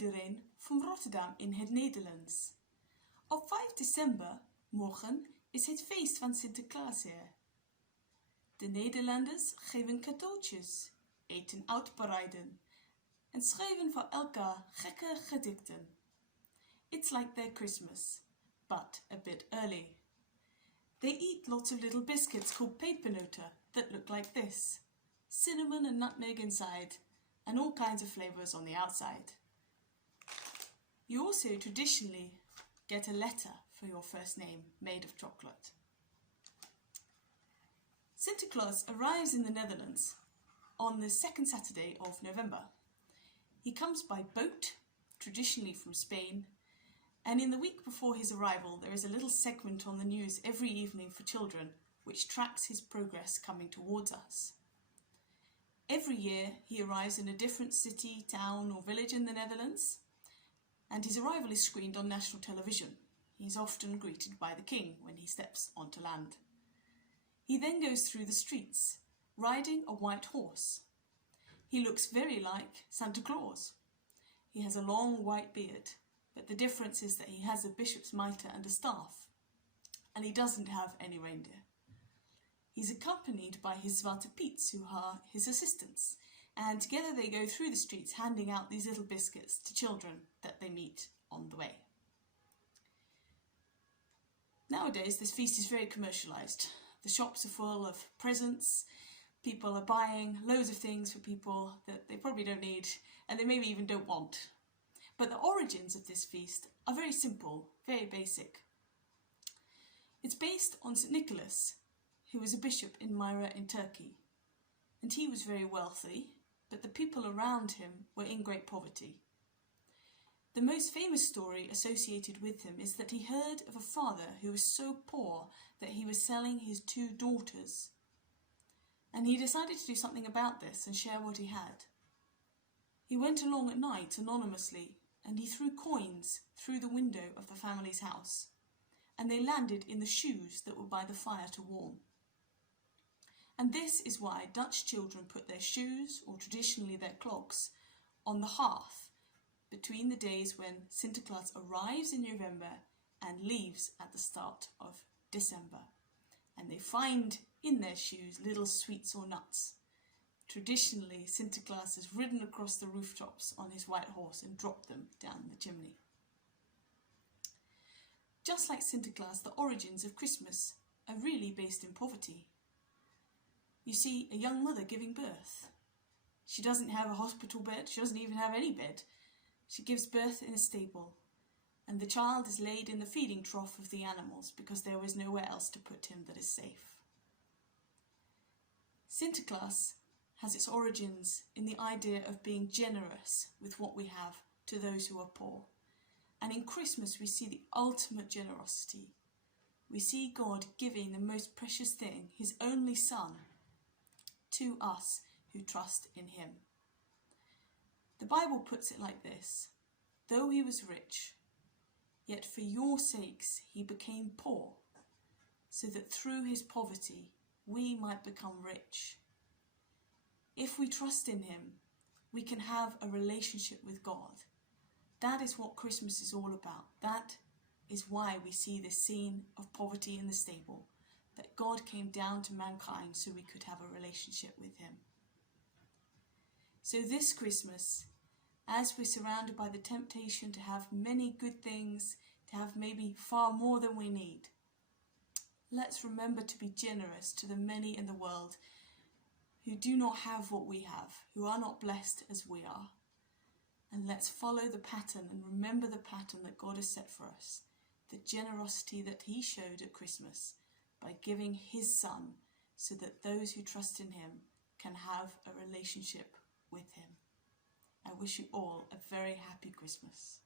iedereen van Rotterdam in het Nederlands. Op 5 december, morgen, is het feest van Sinterklaas er. De Nederlanders geven cadeautjes, eten uitbreiden en schrijven voor elkaar gekke gedichten. It's like their Christmas, but a bit early. They eat lots of little biscuits called pepernoten that look like this. Cinnamon and nutmeg inside, and all kinds of flavours on the outside. You also traditionally get a letter for your first name made of chocolate. Sinterklaas arrives in the Netherlands on the second Saturday of November. He comes by boat, traditionally from Spain, and in the week before his arrival there is a little segment on the news every evening for children which tracks his progress coming towards us. Every year he arrives in a different city, town or village in the Netherlands, and his arrival is screened on national television. He is often greeted by the king when he steps onto land. He then goes through the streets, riding a white horse. He looks very like Santa Claus. He has a long white beard, but the difference is that he has a bishop's mitre and a staff, and he doesn't have any reindeer. He's accompanied by his Zwarte Piets, who are his assistants, and together they go through the streets handing out these little biscuits to children that they meet on the way. Nowadays this feast is very commercialised. The shops are full of presents, people are buying loads of things for people that they probably don't need and they maybe even don't want. But the origins of this feast are very simple, very basic. It's based on St. Nicholas, who was a bishop in Myra in Turkey. And he was very wealthy, but the people around him were in great poverty. The most famous story associated with him is that he heard of a father who was so poor that he was selling his 2 daughters. And he decided to do something about this and share what he had. He went along at night anonymously and he threw coins through the window of the family's house, and they landed in the shoes that were by the fire to warm. And this is why Dutch children put their shoes, or traditionally their clogs, on the hearth between the days when Sinterklaas arrives in November and leaves at the start of December. And they find in their shoes little sweets or nuts. Traditionally, Sinterklaas has ridden across the rooftops on his white horse and dropped them down the chimney. Just like Sinterklaas, the origins of Christmas are really based in poverty. You see a young mother giving birth. She doesn't have a hospital bed, she doesn't even have any bed. She gives birth in a stable, and the child is laid in the feeding trough of the animals because there was nowhere else to put him that is safe. Sinterklaas has its origins in the idea of being generous with what we have to those who are poor. And in Christmas we see the ultimate generosity. We see God giving the most precious thing, his only Son, to us who trust in him. The Bible puts it like this: though he was rich, yet for your sakes he became poor, so that through his poverty we might become rich. If we trust in him, we can have a relationship with God. That is what Christmas is all about. That is why we see this scene of poverty in the stable, that God came down to mankind so we could have a relationship with him. So this Christmas, as we're surrounded by the temptation to have many good things, to have maybe far more than we need, let's remember to be generous to the many in the world who do not have what we have, who are not blessed as we are. And let's follow the pattern and remember the pattern that God has set for us, the generosity that he showed at Christmas by giving his Son so that those who trust in him can have a relationship with him. I wish you all a very happy Christmas.